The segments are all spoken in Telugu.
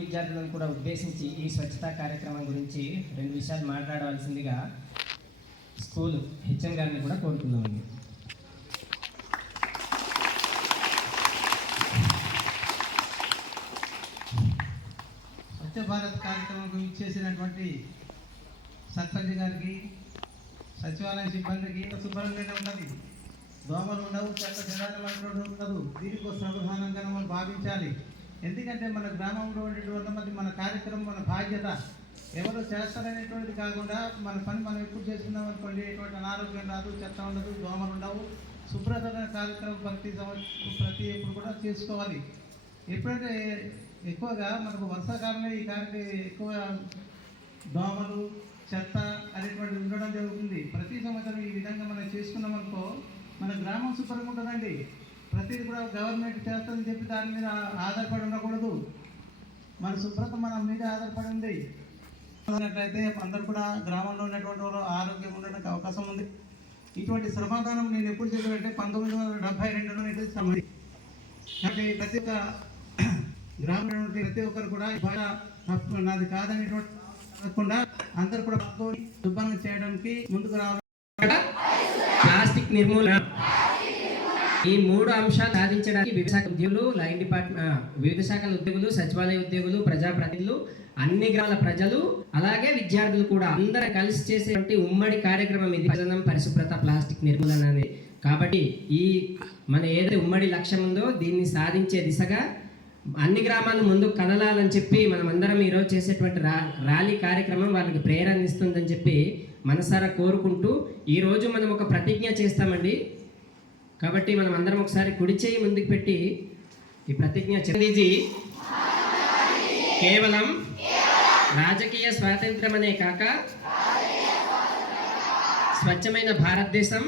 విద్యార్థులను కూడా ఉద్దేశించి ఈ స్వచ్ఛతా కార్యక్రమం గురించి రెండు విషయాలు మాట్లాడవలసిందిగా స్కూల్ హెచ్ఎం గారిని కూడా కోరుతున్నామండి. స్వచ్ఛ భారత్ కార్యక్రమం ఇచ్చేసినటువంటి సర్పంచ్ గారికి సచివాలయ సిబ్బందికి శుభ్రంగానే ఉన్నది. దోమలు ఉండవు చెత్త చెదారం ఉండదు దీనికోసం ప్రధానంగా మనం భావించాలి. ఎందుకంటే మన గ్రామంలో ఉండేటువంటి మంది మన కార్యక్రమం మన బాధ్యత ఎవరు చేస్తారనేటువంటిది కాకుండా మన పని మనం ఎప్పుడు చేస్తున్నాం అనుకోండి ఎటువంటి అనారోగ్యం రాదు చెత్త ఉండదు దోమలు ఉండవు. శుభ్రత కార్యక్రమం ప్రతి సంవత్సరం ప్రతి ఎప్పుడు కూడా చేసుకోవాలి. ఎప్పుడంటే ఎక్కువగా మనకు వర్షాకాలమే ఈ కార్యక్రమం ఎక్కువ దోమలు చెత్త అనేటువంటిది ఉండడం జరుగుతుంది. ప్రతి సంవత్సరం ఈ విధంగా మనం చేసుకున్నాం అనుకో మన గ్రామం శుభ్రంగా ఉంటుందండి. ప్రతి కూడా గవర్నమెంట్ చేస్తుందని చెప్పి దాని మీద ఆధారపడి ఉండకూడదు. మన శుభ్రత మన మీద ఆధారపడి ఉంది. ఉన్నట్లయితే అందరు కూడా గ్రామంలో ఉన్నటువంటి వాళ్ళు ఆరోగ్యంగా ఉండడానికి అవకాశం ఉంది. ఇటువంటి శ్రమదానం నేను ఎప్పుడు చేశానంటే పంతొమ్మిది వందల డెబ్బై రెండులో నేను శ్రమ కాబట్టి ప్రతి ఒక్క గ్రామంలో ప్రతి ఒక్కరు కూడా బాగా తప్పు నాది కాదనేటువంటి కాకుండా అందరు కూడా శుభ్రంగా చేయడానికి ముందుకు రావాలి. ప్లాస్టిక్ నిర్మూలన ఈ మూడు అంశాలు సాధించడానికి వివిధ శాఖ ఉద్యోగులు లైన్ డిపార్ట్మెంట్ వివిధ శాఖల ఉద్యోగులు సచివాలయ ఉద్యోగులు ప్రజాప్రతినిధులు అన్ని గ్రామాల ప్రజలు అలాగే విద్యార్థులు కూడా అందరూ కలిసి చేసేటువంటి ఉమ్మడి కార్యక్రమం ఇది. ప్రజనం పరిశుభ్రత ప్లాస్టిక్ నిర్మూలన అనేది. కాబట్టి ఈ మన ఏదైతే ఉమ్మడి లక్ష్యం ఉందో దీన్ని సాధించే దిశగా అన్ని గ్రామాలు ముందు కదలాలని చెప్పి మనం అందరం ఈరోజు చేసేటువంటి రా ర్యాలీ కార్యక్రమం వాళ్ళకి ప్రేరణ ఇస్తుందని చెప్పి మనసారా కోరుకుంటూ ఈరోజు మనం ఒక ప్రతిజ్ఞ చేస్తామండి. కాబట్టి మనం అందరం ఒకసారి కుడి చేయి ముందుకు పెట్టి ఈ ప్రతిజ్ఞ చందీజీ కేవలం రాజకీయ స్వాతంత్రం అనే కాక స్వచ్ఛమైన భారతదేశం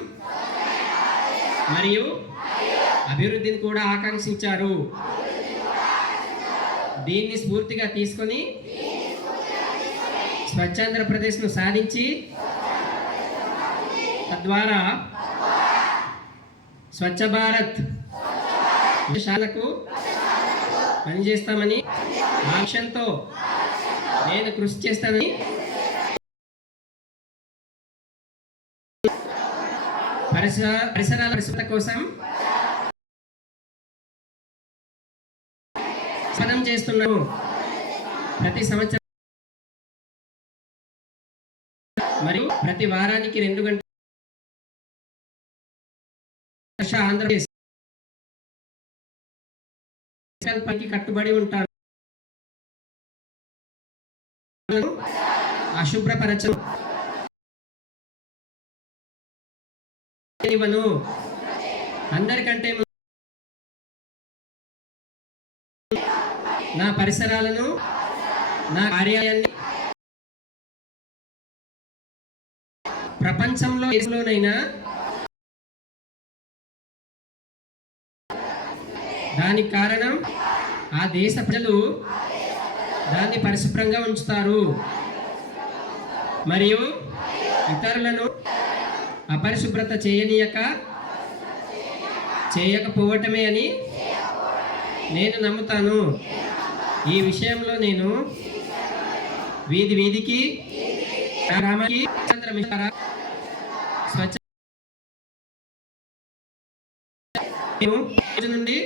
మరియు అభివృద్ధిని కూడా ఆకాంక్షించారు. దీన్ని స్ఫూర్తిగా తీసుకొని స్వచ్ఛాంధ్రప్రదేశ్ను సాధించి తద్వారా స్వచ్ఛ భారత్. శాలకు పనిచేస్తామని ఆక్షంతో నేను కృషి చేస్తానని పరిసర పరిసరాల పరిశుభ్రత కోసం పనం చేస్తున్నాము. ప్రతి సంవత్సరం మరియు ప్రతి వారానికి రెండు గంటలు ఆంధ్రప్రదేశ్. సంకల్పానికి కట్టుబడి ఉంటాను అశుభ్రపరచను ఇవ్వను అందరికంటే నా పరిసరాలను నా కార్యాలయాన్ని ప్రపంచంలో దేశంలోనైనా దానికి కారణం ఆ దేశ ప్రజలు దాన్ని పరిశుభ్రంగా ఉంచుతారు. మరియు ఇతరులను అపరిశుభ్రత చేయనీయక చేయకపోవటమే అని నేను నమ్ముతాను. ఈ విషయంలో నేను వీధి వీధికి గ్రామానికి స్వచ్ఛ నుండి